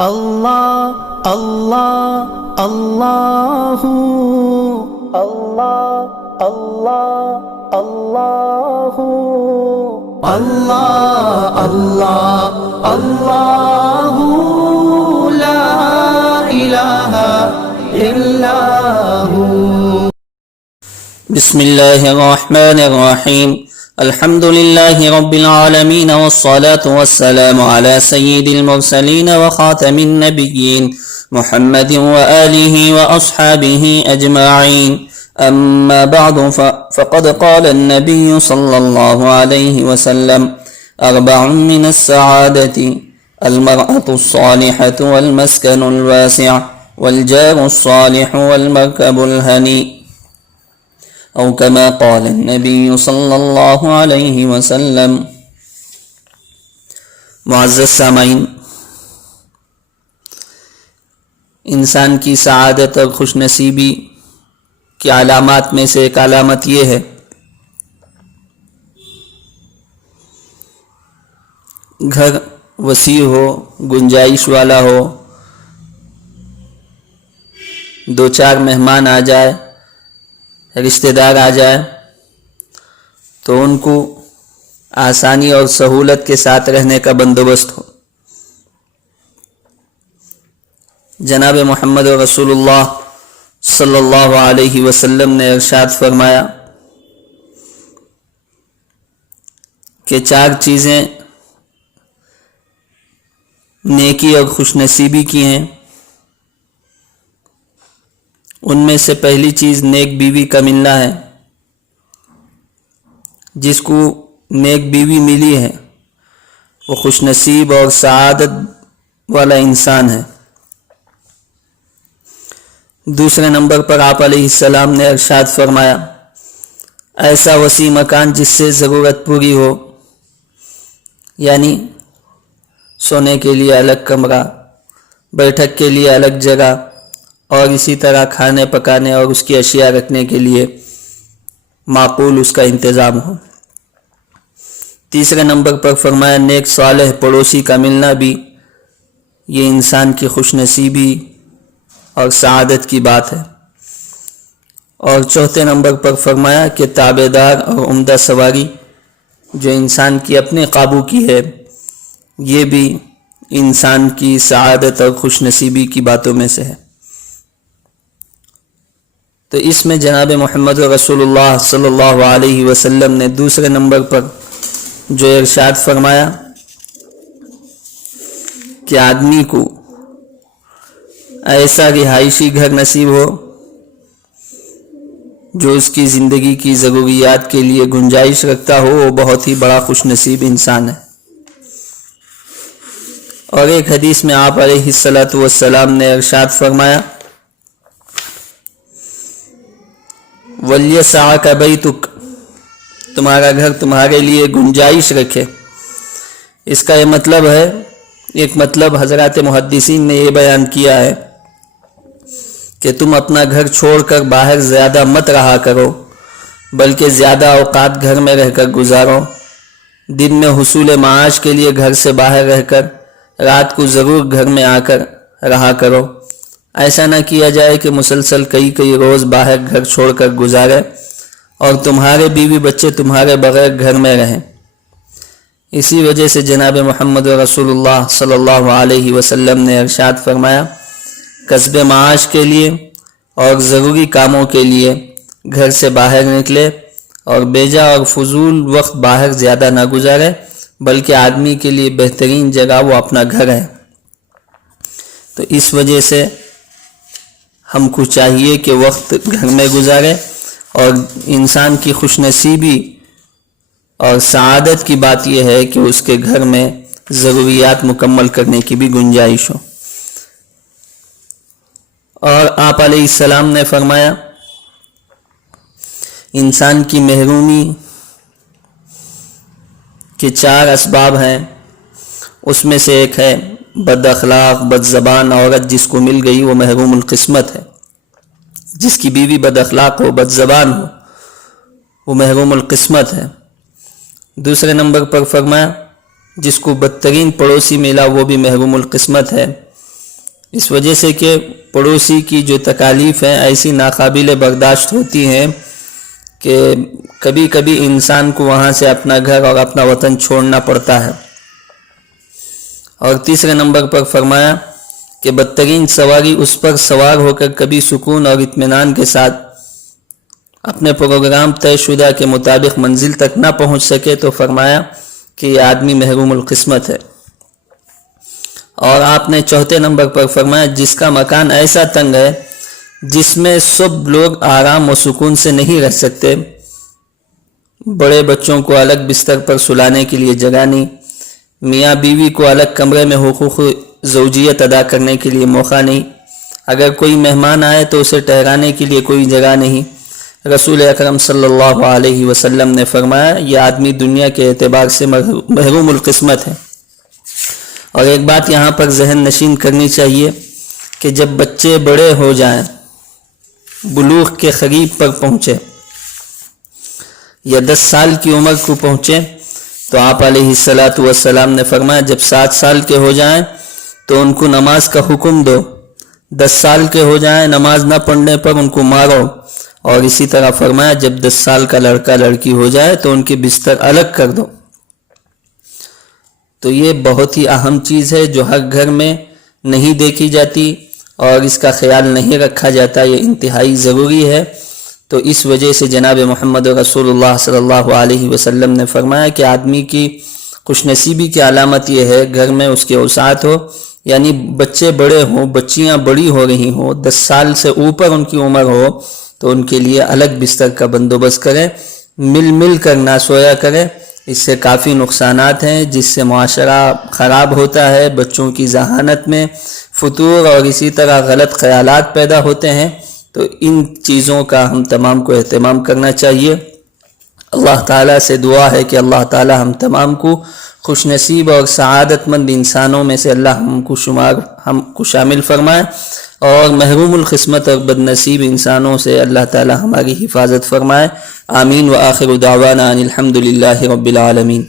اللہ اللہ اللہ اللہ اللہ اللہ اللہ اللہ اللہ لا الہ الا ہوا۔ بسم اللہ الرحمن الرحیم، الحمد للہ رب العالمین والصلاة والسلام علی سید المرسلین وخاتم النبیین محمد وآلہ واصحابہ اجمعین، اما بعد فقد قال النبی صلی اللہ علیہ وسلم: اربع من السعادة المرأة الصالحة والمسكن الواسع والجار الصالح والمركب الهنيء، او كما قال النبی صلی اللہ علیہ وسلم۔ معزز سامعین، انسان کی سعادت اور خوش نصیبی کی علامات میں سے ایک علامت یہ ہے گھر وسیع ہو، گنجائش والا ہو، دو چار مہمان آ جائے، رشتہ دار آ جائے تو ان کو آسانی اور سہولت کے ساتھ رہنے کا بندوبست ہو۔ جناب محمد رسول اللہ صلی اللہ علیہ وسلم نے ارشاد فرمایا کہ چار چیزیں نیکی اور خوش نصیبی کی ہیں، ان میں سے پہلی چیز نیک بیوی کا ملنا ہے۔ جس کو نیک بیوی ملی ہے وہ خوش نصیب اور سعادت والا انسان ہے۔ دوسرے نمبر پر آپ علیہ السلام نے ارشاد فرمایا: ایسا وسیع مکان جس سے ضرورت پوری ہو، یعنی سونے کے لیے الگ کمرہ، بیٹھک کے لیے الگ جگہ، اور اسی طرح کھانے پکانے اور اس کی اشیاء رکھنے کے لیے معقول اس کا انتظام ہو۔ تیسرے نمبر پر فرمایا نیک صالح پڑوسی کا ملنا بھی یہ انسان کی خوش نصیبی اور سعادت کی بات ہے۔ اور چوتھے نمبر پر فرمایا کہ تابع دار اور عمدہ سواری جو انسان کی اپنے قابو کی ہے، یہ بھی انسان کی سعادت اور خوش نصیبی کی باتوں میں سے ہے۔ تو اس میں جناب محمد رسول اللہ صلی اللہ علیہ وسلم نے دوسرے نمبر پر جو ارشاد فرمایا کہ آدمی کو ایسا رہائشی گھر نصیب ہو جو اس کی زندگی کی ضروریات کے لیے گنجائش رکھتا ہو، وہ بہت ہی بڑا خوش نصیب انسان ہے۔ اور ایک حدیث میں آپ علیہ الصلاۃ والسلام نے ارشاد فرمایا: وَلْيَسَعَكَ بَيْتُكَ، تمہارا گھر تمہارے لیے گنجائش رکھے۔ اس کا یہ مطلب ہے، ایک مطلب حضرات محدثین نے یہ بیان کیا ہے کہ تم اپنا گھر چھوڑ کر باہر زیادہ مت رہا کرو، بلکہ زیادہ اوقات گھر میں رہ کر گزارو۔ دن میں حصول معاش کے لیے گھر سے باہر رہ کر رات کو ضرور گھر میں آ کر رہا کرو۔ ایسا نہ کیا جائے کہ مسلسل کئی روز باہر گھر چھوڑ کر گزارے اور تمہارے بیوی بچے تمہارے بغیر گھر میں رہیں۔ اسی وجہ سے جناب محمد رسول اللہ صلی اللہ علیہ وسلم نے ارشاد فرمایا: کسب معاش کے لیے اور ضروری کاموں کے لیے گھر سے باہر نکلے اور بیجا اور فضول وقت باہر زیادہ نہ گزارے، بلکہ آدمی کے لیے بہترین جگہ وہ اپنا گھر ہے۔ تو اس وجہ سے ہم کو چاہیے کہ وقت گھر میں گزارے، اور انسان کی خوش نصیبی اور سعادت کی بات یہ ہے کہ اس کے گھر میں ضروریات مکمل کرنے کی بھی گنجائش ہو۔ اور آپ علیہ السلام نے فرمایا انسان کی محرومی کے چار اسباب ہیں، اس میں سے ایک ہے بد اخلاق بد زبان عورت جس کو مل گئی وہ محروم القسمت ہے۔ جس کی بیوی بد اخلاق ہو، بد زبان ہو، وہ محروم القسمت ہے۔ دوسرے نمبر پر فرمایا جس کو بدترین پڑوسی ملا وہ بھی محروم القسمت ہے۔ اس وجہ سے کہ پڑوسی کی جو تکالیف ہیں ایسی ناقابل برداشت ہوتی ہیں کہ کبھی کبھی انسان کو وہاں سے اپنا گھر اور اپنا وطن چھوڑنا پڑتا ہے۔ اور تیسرے نمبر پر فرمایا کہ بدترین سواری اس پر سوار ہو کر کبھی سکون اور اطمینان کے ساتھ اپنے پروگرام طے شدہ کے مطابق منزل تک نہ پہنچ سکے تو فرمایا کہ یہ آدمی محروم القسمت ہے۔ اور آپ نے چوتھے نمبر پر فرمایا جس کا مکان ایسا تنگ ہے جس میں سب لوگ آرام و سکون سے نہیں رہ سکتے، بڑے بچوں کو الگ بستر پر سلانے کے لیے جگہ نہیں، میاں بیوی کو الگ کمرے میں حقوق زوجیت ادا کرنے کے لیے موقع نہیں، اگر کوئی مہمان آئے تو اسے ٹھہرانے کے لیے کوئی جگہ نہیں، رسول اکرم صلی اللہ علیہ وسلم نے فرمایا یہ آدمی دنیا کے اعتبار سے محروم القسمت ہے۔ اور ایک بات یہاں پر ذہن نشین کرنی چاہیے کہ جب بچے بڑے ہو جائیں، بلوغ کے قریب پر پہنچے یا 10 سال کی عمر کو پہنچے تو آپ علیہ السلام نے فرمایا جب 7 سال کے ہو جائیں تو ان کو نماز کا حکم دو، 10 سال کے ہو جائیں نماز نہ پڑھنے پر ان کو مارو، اور اسی طرح فرمایا جب 10 سال کا لڑکا لڑکی ہو جائے تو ان کے بستر الگ کر دو۔ تو یہ بہت ہی اہم چیز ہے جو ہر گھر میں نہیں دیکھی جاتی اور اس کا خیال نہیں رکھا جاتا، یہ انتہائی ضروری ہے۔ تو اس وجہ سے جناب محمد رسول اللہ صلی اللہ علیہ وسلم نے فرمایا کہ آدمی کی خوش نصیبی کی علامت یہ ہے گھر میں اس کے اوساط ہو، یعنی بچے بڑے ہوں، بچیاں بڑی ہو رہی ہوں، 10 سال سے اوپر ان کی عمر ہو تو ان کے لیے الگ بستر کا بندوبست کریں، مل کر نہ سویا کریں، اس سے کافی نقصانات ہیں جس سے معاشرہ خراب ہوتا ہے، بچوں کی ذہانت میں فتور اور اسی طرح غلط خیالات پیدا ہوتے ہیں۔ تو ان چیزوں کا ہم تمام کو اہتمام کرنا چاہیے۔ اللہ تعالیٰ سے دعا ہے کہ اللہ تعالیٰ ہم تمام کو خوش نصیب اور سعادت مند انسانوں میں سے اللہ ہم کو شامل فرمائے، اور محروم القسمت اور بد نصیب انسانوں سے اللہ تعالیٰ ہماری حفاظت فرمائے۔ آمین۔ وآخر دعوانا ان الحمد للہ رب العالمین۔